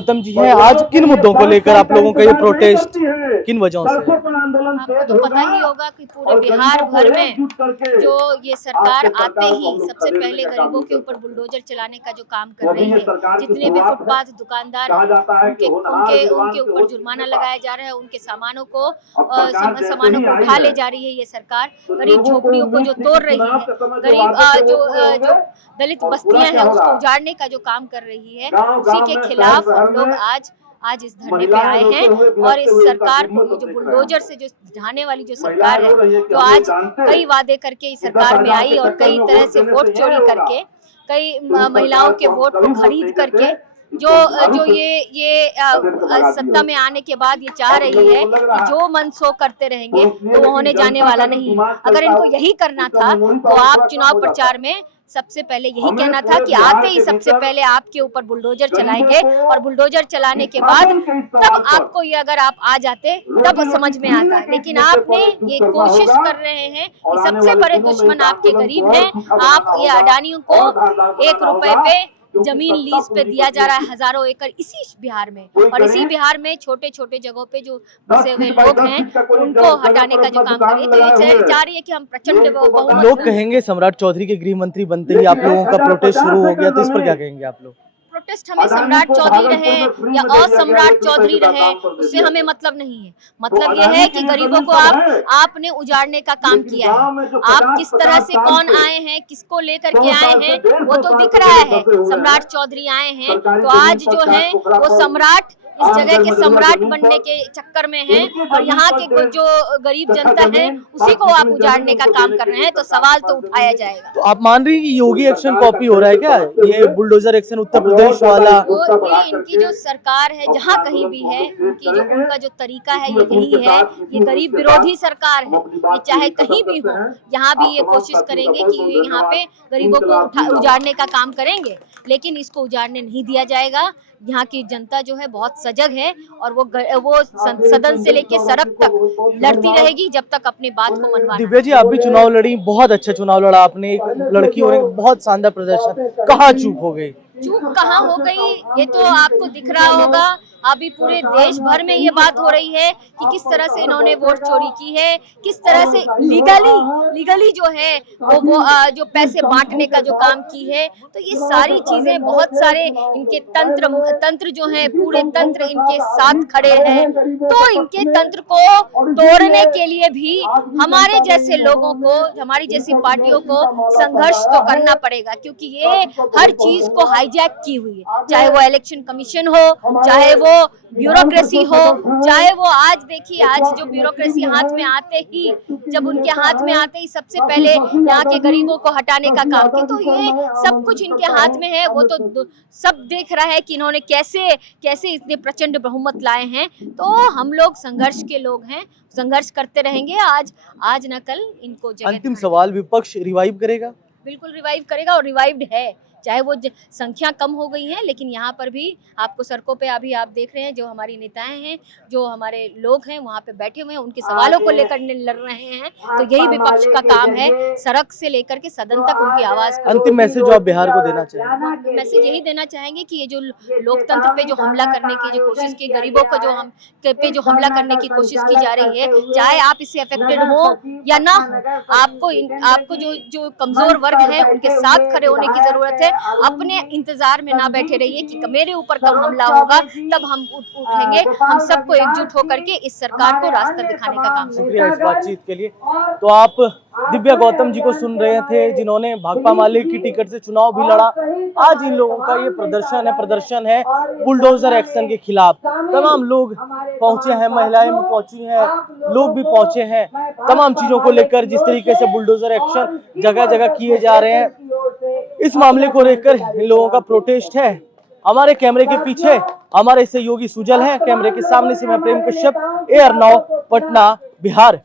गौतम जी हैं, आज किन मुद्दों को लेकर आप लोगों का ये प्रोटेस्ट, किन वजहों से? आपको तो पता ही होगा कि पूरे बिहार भर में जो ये सरकार आते ही सबसे पहले गरीबों के ऊपर बुलडोजर चलाने का जो काम कर रही है, जितने भी फुटपाथ दुकानदार उनके ऊपर जुर्माना लगाया जा रहा है, उनके सामानों को उठा ले जा रही है ये सरकार। गरीब झोपड़ियों को जो तोड़ रही है, गरीब जो दलित बस्तियां हैं उसको उजाड़ने का जो काम कर रही है, उसी के खिलाफ हम लोग आज इस धरने पे आए हैं। और इस सरकार को जो बुलडोजर से जो ढाने वाली जो सरकार है, जो आज कई वादे करके इस सरकार में आई और कई तरह से वोट चोरी करके, कई महिलाओं के वोट को खरीद करके जो ये सत्ता में आने के बाद ये चाह रही है कि जो मन सो करते रहेंगे, तो वो होने जाने वाला नहीं है। अगर इनको यही करना था तो आप चुनाव प्रचार में सबसे पहले यही कहना था कि आते ही सबसे पहले आपके ऊपर बुलडोजर चलाएंगे, और बुलडोजर चलाने के बाद तब आपको ये, अगर आप आ जाते तब समझ में आता। लेकिन आपने ये कोशिश कर रहे हैं कि सबसे बड़े दुश्मन आपके गरीब हैं। आप ये अडानियों को 1 रुपए पे जमीन लीज पे दिया जा रहा है, हजारों एकड़ इसी बिहार में, और इसी बिहार में छोटे छोटे जगहों पे जो बसे हुए लोग हैं उनको हटाने का जो काम कर रही है। तो ये चाह रही है कि हम प्रचंड बहुमत। लोग कहेंगे सम्राट चौधरी के गृह मंत्री बनते ही आप लोगों का प्रोटेस्ट शुरू हो गया, तो इस पर क्या कहेंगे आप लोग? प्रोटेस्ट हमें सम्राट चौधरी रहे या असम्राट चौधरी रहे, उससे हमें मतलब नहीं है। मतलब यह है कि गरीबों को आपने उजाड़ने का काम किया है। आप किस तरह से, कौन आए हैं, किसको लेकर के आए हैं, वो तो दिख रहा है। सम्राट चौधरी आए हैं, तो आज जो है वो सम्राट इस जगह के सम्राट बनने के चक्कर में हैं, और यहाँ के जो गरीब जनता है उसी को आप उजाड़ने का काम कर रहे हैं। तो सवाल तो उठाया जाएगा। तो आप मान रही हैं कि योगी एक्शन कॉपी हो रहा है क्या, ये बुलडोजर एक्शन उत्तर प्रदेश वाला? ये इनकी जो सरकार है, जहाँ कहीं भी है, उनका जो तरीका है ये यही है। ये गरीब विरोधी सरकार है। ये चाहे कहीं भी हो, यहाँ भी ये कोशिश करेंगे कि यहाँ पे गरीबों को उजाड़ने का काम करेंगे, लेकिन इसको उजाड़ने नहीं दिया जाएगा। यहाँ की जनता जो है बहुत सजग है, और वो सदन से लेके सड़क तक लड़ती रहेगी जब तक अपनी बात को मनवाना। दिव्या जी, आप भी चुनाव लड़ी, बहुत अच्छा चुनाव लड़ा आपने, एक लड़की होने बहुत शानदार प्रदर्शन, कहाँ चूक हो गई? चूक कहाँ हो गई, ये तो आपको दिख रहा होगा। अभी पूरे देश भर में ये बात हो रही है कि किस तरह से इन्होंने वोट चोरी की है, किस तरह से लीगली जो है वो जो पैसे बांटने का जो काम की है। तो ये सारी चीजें, बहुत सारे इनके तंत्र जो हैं, पूरे तंत्र इनके साथ खड़े हैं। तो इनके तंत्र को तोड़ने के लिए भी हमारे जैसे लोगों को, हमारी जैसी पार्टियों को संघर्ष तो करना पड़ेगा, क्योंकि ये हर चीज को हाईजैक की हुई है। चाहे वो इलेक्शन कमीशन हो, चाहे वो ब्यूरोक्रेसी हो, चाहे वो आज देखिए, आज जो ब्यूरोक्रेसी हाथ में आते ही, जब उनके हाथ में आते ही सबसे पहले यहाँ के गरीबों को हटाने का काम किया। तो ये सब कुछ इनके हाथ में है। वो तो सब देख रहा है कि इन्होंने कैसे इतने प्रचंड बहुमत लाए हैं। तो हम लोग संघर्ष के लोग हैं, संघर्ष करते रहेंगे। आज न कल इनको जगह। अंतिम सवाल, विपक्ष रिवाइव करेगा? बिल्कुल रिवाइव करेगा, और रिवाइव्ड है। चाहे वो संख्या कम हो गई है, लेकिन यहाँ पर भी आपको सड़कों पे अभी आप देख रहे हैं, जो हमारी नेताएं हैं, जो हमारे लोग हैं वहाँ पे बैठे हुए हैं, उनके सवालों को लेकर लड़ रहे हैं। तो यही विपक्ष का काम है, सड़क से लेकर के सदन तक उनकी आवाज। अंतिम मैसेज जो आप बिहार को देना चाहेंगे? मैसेज यही देना चाहेंगे कि ये जो लोकतंत्र पे जो हमला करने की जो कोशिश की, गरीबों को जो हमला करने की कोशिश की जा रही है, चाहे आप इससे अफेक्टेड हो या ना हो, आपको जो कमजोर वर्ग है उनके साथ खड़े होने की जरूरत है। अपने इंतजार में ना बैठे रहिए कि मेरे ऊपर कब हमला होगा, तब हम उठेंगे। हम सबको एकजुट होकर के इस सरकार को रास्ता दिखाने का काम। शुक्रिया इस बातचीत के लिए। तो आप दिव्या गौतम जी को सुन रहे थे, जिन्होंने भाकपा माले की टिकट से चुनाव भी लड़ा। आज इन लोगों का ये प्रदर्शन है बुलडोजर एक्शन के खिलाफ। तमाम लोग पहुंचे हैं, महिलाएं पहुंची हैं, लोग भी पहुंचे हैं। तमाम चीजों को लेकर, जिस तरीके से बुलडोजर एक्शन जगह जगह किए जा रहे हैं, इस मामले को लेकर इन लोगों का प्रोटेस्ट है। हमारे कैमरे के पीछे हमारे सहयोगी सुजल हैं, कैमरे के सामने से मैं प्रेम कश्यप, एयर नाउ पटना, बिहार।